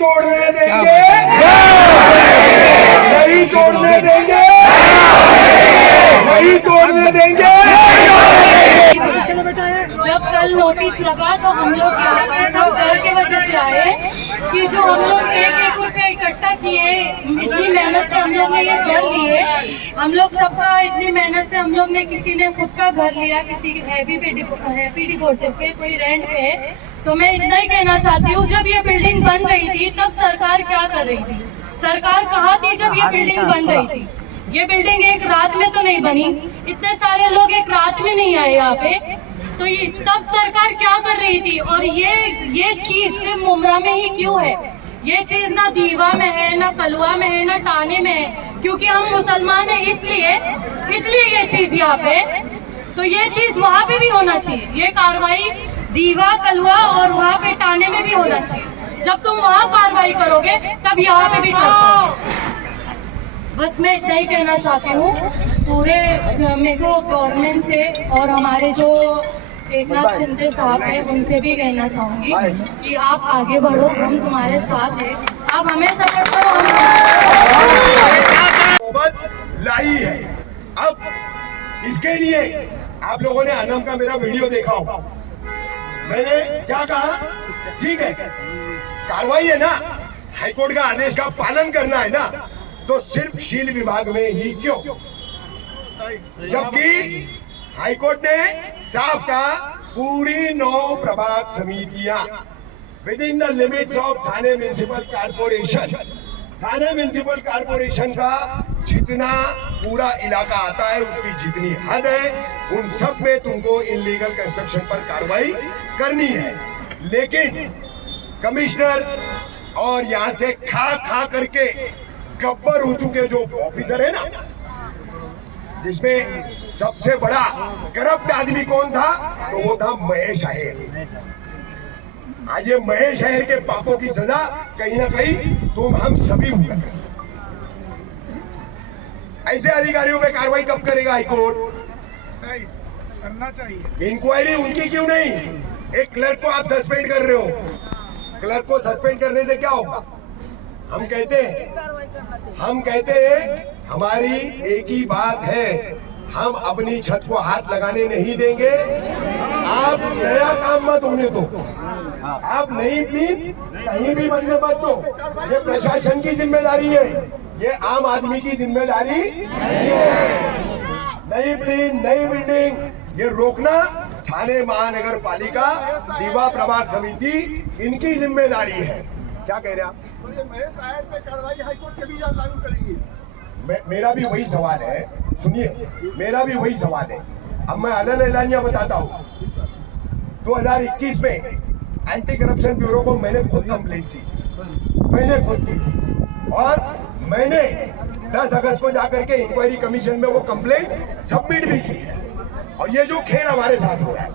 तोड़ने देंगे, नहीं तोड़ने देंगे, नहीं तोड़ने देंगे। जब कल नोटिस लगा तो हम लोग यहाँ पे सब डर के वजह से आए कि जो हम लोग 1-1 रुपया इकट्ठा किए, इतनी मेहनत से हम लोग ने ये घर लिए, हम लोग सबका इतनी मेहनत से हम लोग ने, किसी ने खुद का घर लिया, किसी हैवी डिपॉजिट पे, कोई रेंट पे। तो मैं इतना ही कहना चाहती हूँ, जब ये बिल्डिंग बन रही थी तब सरकार क्या कर रही थी? सरकार कहाँ थी जब ये बिल्डिंग बन रही थी? ये बिल्डिंग एक रात में तो नहीं बनी, इतने सारे लोग एक रात में नहीं आए यहाँ पे। तो ये तब सरकार क्या कर रही थी? और ये चीज सिर्फ मुमरा में ही क्यों है? ये चीज ना दीवा में है, ना कलुआ में है, ना टाने में है, क्योंकि हम मुसलमान हैं, इसलिए ये चीज यहाँ पे। तो ये चीज वहाँ पे भी होना चाहिए, ये कार्रवाई दीवा, कलुआ और वहाँ पे टाने में भी होना चाहिए। जब तुम वहाँ कार्रवाई करोगे तब यहाँ पे भी करोगे। बस मैं इतना ही कहना चाहती हूँ पूरे मेरे को गवर्नमेंट से, और हमारे जो एकनाथ शिंदे साहब है उनसे भी कहना चाहूंगी कि आप आगे बढ़ो, हम तुम्हारे साथ हैं, आप हमें सपोर्ट करो। लाई है। अब इसके लिए आप लोगों ने अनम का मेरा वीडियो देखा होगा। मैंने क्या कहा? ठीक है, कार्रवाई है ना, हाईकोर्ट का आदेश का पालन करना है ना, तो सिर्फ शील विभाग में ही क्यों? जबकि हाईकोर्ट ने साफ कहा पूरी 9 प्रभाग समितियां with in the limits of Thane municipal corporation का जितना पूरा इलाका आता है, उसकी जितनी हद है, उन सब में तुमको इलीगल कंस्ट्रक्शन पर कार्रवाई करनी है। लेकिन कमिश्नर और यहाँ से खा करके गब्बर हो चुके जो ऑफिसर है ना, जिसमें सबसे बड़ा करप्ट आदमी कौन था? तो वो था महेश अहीर। आज ये महेश अहीर के पापों की सजा कहीं ना कहीं तुम हम सभी भुगत। ऐसे अधिकारियों पे कार्रवाई कब करेगा हाईकोर्ट? सही करना चाहिए। इंक्वायरी उनकी क्यों नहीं? एक क्लर्क को आप सस्पेंड कर रहे हो, क्लर्क को सस्पेंड करने से क्या होगा? हम कहते हैं हमारी एक ही बात है, हम अपनी छत को हाथ लगाने नहीं देंगे। आप नया काम मत होने दो, आप नई प्लीज कहीं भी बनने मत दो। ये प्रशासन की जिम्मेदारी है, ये आम आदमी की जिम्मेदारी नहीं है। नई प्लीज, नई बिल्डिंग ये रोकना थाने महानगर पालिका, दीवा प्रभाग समिति, इनकी जिम्मेदारी है। क्या कह रहे आप? महेश अहीर पे कार्रवाई हाईकोर्ट के भी लागू करेंगे? मेरा भी वही सवाल है, सुनिए, मेरा भी वही सवाल है। अब मैं अलग एलानिया बताता हूँ। 2021 में एंटी करप्शन ब्यूरो को मैंने खुद कंप्लेंट की, और मैंने 10 अगस्त को जाकर के इंक्वायरी कमीशन में वो कंप्लेंट सबमिट भी की है। और ये जो खेल हमारे साथ हो रहा है,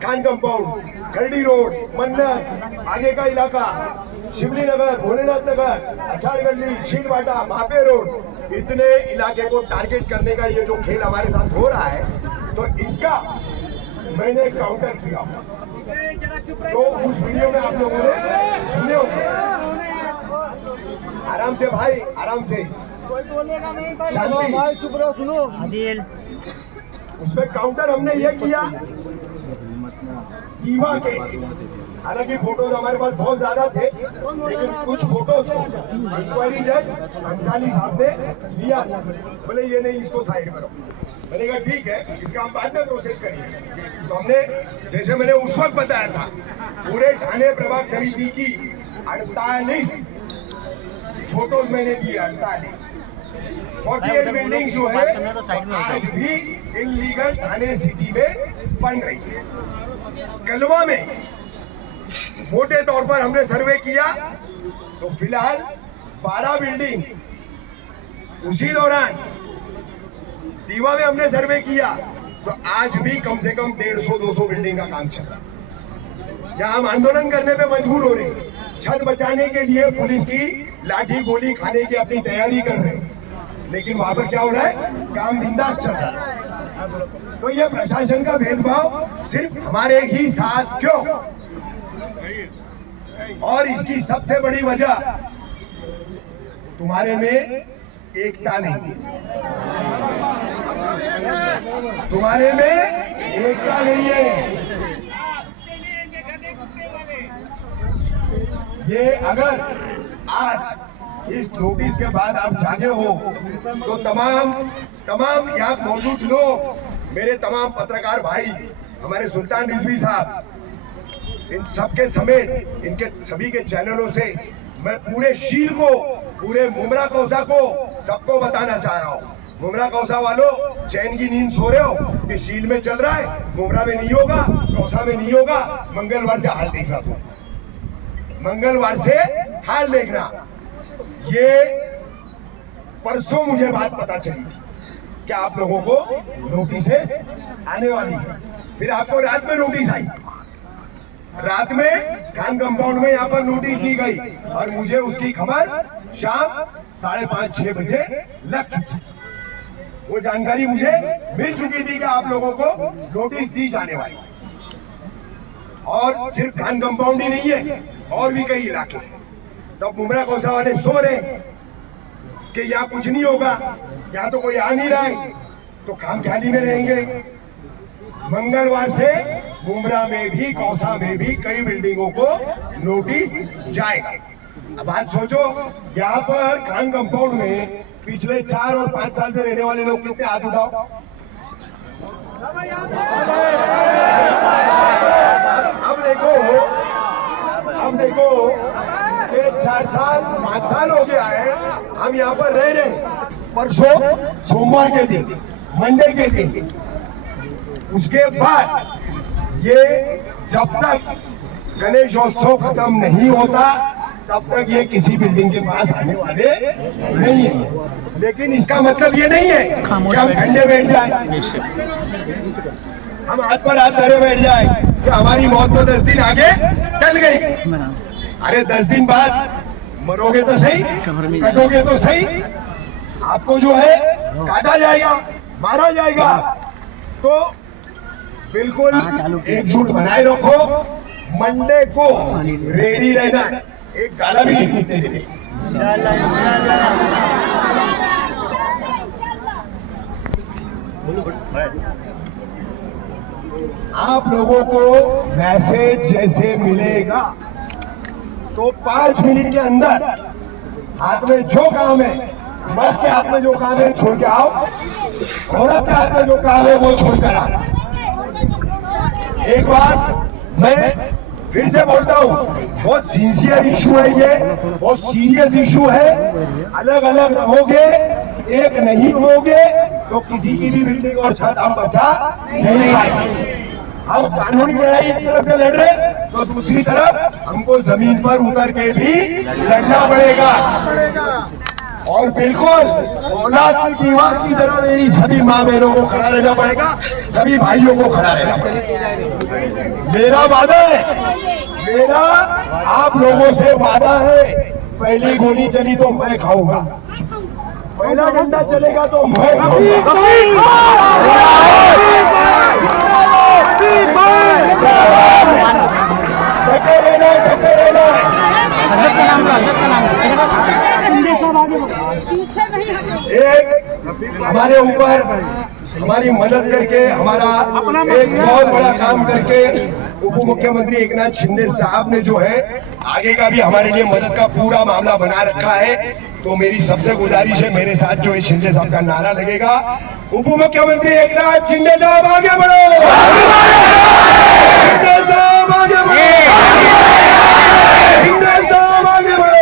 खान कंपाउंड, खरडी रोड, मन्नत, आगे का इलाका, शिवली नगर, भोलेनाथ नगर, अचार गली, शीलवाटा, मापे रोड, इतने इलाके को टारगेट करने का ये जो खेल हमारे साथ हो रहा है, तो इसका मैंने काउंटर किया। तो उस वीडियो में आप लोगों ने सुने होंगे। आराम से भाई, आराम से, कोई बोलेगा नहीं भाई, शांति। भाई चुप रहो, सुनो। उसमें काउंटर हमने ये किया दीवा के, हालांकि फोटोज हमारे पास बहुत ज्यादा थे, लेकिन कुछ फोटोज को इंक्वायरी जज अंसारी साहब ने लिया, बोले ये नहीं, इसको साइड करो। मैंने कहा ठीक है, इसका हम बाद में प्रोसेस करेंगे। तो हमने, जैसे मैंने उस वक्त बताया था, पूरे थाने प्रभाग समिति की 48 फोटोज मैंने दिए, 48 बिल्डिंग जो है आज भी इलीगल थाने सिटी में बन रही है। कलवा में मोटे तौर पर हमने सर्वे किया तो फिलहाल 12 बिल्डिंग, उसी दौरान दीवा में हमने सर्वे किया तो आज भी कम से कम 150-200 बिल्डिंग का काम चल रहा है। यहाँ हम आंदोलन करने पे मजबूर हो रहे हैं, छत बचाने के लिए पुलिस की लाठी गोली खाने की अपनी तैयारी कर रहे हैं, लेकिन वहां पर क्या हो रहा है? काम बिंदास चल रहा है। तो ये प्रशासन का भेदभाव सिर्फ हमारे ही साथ क्यों? और इसकी सबसे बड़ी वजह तुम्हारे में एकता नहीं है। तुम्हारे में एकता नहीं है। ये अगर आज इस नोटिस के बाद आप जागे हो तो तमाम यहाँ मौजूद लोग, मेरे तमाम पत्रकार भाई, हमारे सुल्तान रिजवी साहब, इन सबके समेत इनके सभी के चैनलों से मैं पूरे शील को, पूरे मुमरा कौसा को सबको बताना चाह रहा हूँ। मुमरा कौसा वालों, चैन की नींद सो रहे हो कि शील में चल रहा है, मुमरा में नहीं होगा, कौसा में नहीं होगा। मंगलवार से हाल देखना, तुम मंगलवार से हाल देखना। ये परसों मुझे बात पता चली थी कि आप लोगों को नोटिसेस आने वाली है। फिर आपको रात में नोटिस आई, रात में खान कंपाउंड में यहाँ पर नोटिस दी गई और मुझे उसकी खबर शाम 5:30-6 बजे लग चुकी। वो जानकारी मुझे मिल चुकी थी कि आप लोगों को नोटिस दी जाने वाली। और सिर्फ खान कंपाउंड ही नहीं है, और भी कई इलाके हैं। तो मुमरा कौसा वाले सो रहे कि यहाँ कुछ नहीं होगा, यहाँ तो कोई आ नहीं रहा है, तो खामख्याली में रहेंगे। मंगलवार से मुमरा में भी, कौसा में भी कई बिल्डिंगों को नोटिस जाएगा। अब आज सोचो, यहाँ पर खान कंपाउंड में पिछले 4 और 5 साल से रहने वाले लोग कितने, हाथ उठाओ। अब देखो कि 4 साल 5 साल हो गया है हम यहाँ पर रह रहे हैं। परसों सोमवार के दिन, मंडे के दिन, उसके बाद ये जब तक गणेशोत्सव खत्म नहीं होता तब तक ये किसी बिल्डिंग के पास आने वाले नहीं है। लेकिन इसका मतलब ये नहीं है कि हम ठंडे बैठ जाए, हम हाथ पर हाथ धरे बैठ जाए कि हमारी मौत तो 10 दिन आगे टल गई। अरे 10 दिन बाद मरोगे तो सही, कटोगे तो सही, आपको जो है काटा जाएगा, मारा जाएगा। तो बिल्कुल एकजुट बनाए रखो। मंडे को रेडी रहना, एक गाला भी नहीं टूटने देंगे। आप लोगों को मैसेज जैसे मिलेगा तो 5 मिनट के अंदर हाथ में जो काम है, मर्द के हाथ में जो काम है छोड़ के आओ, औरत के हाथ में जो काम है वो छोड़ कर आओ। एक बार मैं फिर से बोलता हूँ, बहुत सिंसियर इशू है ये, बहुत सीरियस इशू है। अलग अलग रहोगे, एक नहीं रहोगे तो किसी की भी बिल्डिंग और छत हम बचा नहीं पाएंगे। हम कानूनी लड़ाई एक तरफ से लड़ रहे तो दूसरी तरफ हमको जमीन पर उतर के भी लड़ना पड़ेगा। और बिल्कुल औलाद की दीवार की तरह मेरी सभी माँ बहनों को खड़ा रहना पड़ेगा, सभी भाइयों को खड़ा रहना पड़ेगा। मेरा वादा है, मेरा आप लोगों से वादा है, पहली गोली चली तो मैं खाऊंगा, पहला डंडा चलेगा तो मैं खाऊंगा। एक हमारे ऊपर हमारी मदद करके, हमारा एक बहुत बड़ा काम करके उप मुख्यमंत्री एकनाथ शिंदे साहब ने जो है आगे का भी हमारे लिए मदद का पूरा मामला बना रखा है। तो मेरी सबसे गुजारिश है, मेरे साथ जो है शिंदे साहब का नारा लगेगा, उप मुख्यमंत्री एकनाथ शिंदे साहब आगे बढ़ो, शिंदे साहब आगे बढ़ो, शिंदे साहब आगे बढ़ो।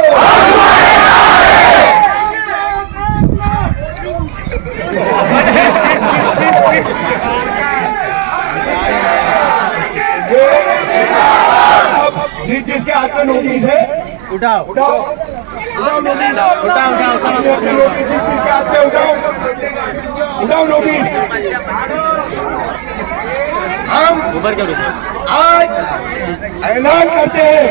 जिसके हाथ में नोटिस है उठाओ, उठाओ, उठाओ नोटिस, उठाओ नोटिस, जिसके हाथ में उठाओ, उठाओ नोटिस। हम आज ऐलान करते हैं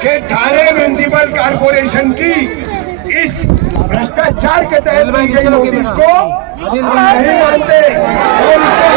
कि ठाणे म्युनिसिपल कॉर्पोरेशन की इस भ्रष्टाचार के तहत बनी गई नोटिस को हम नहीं मानते और इसको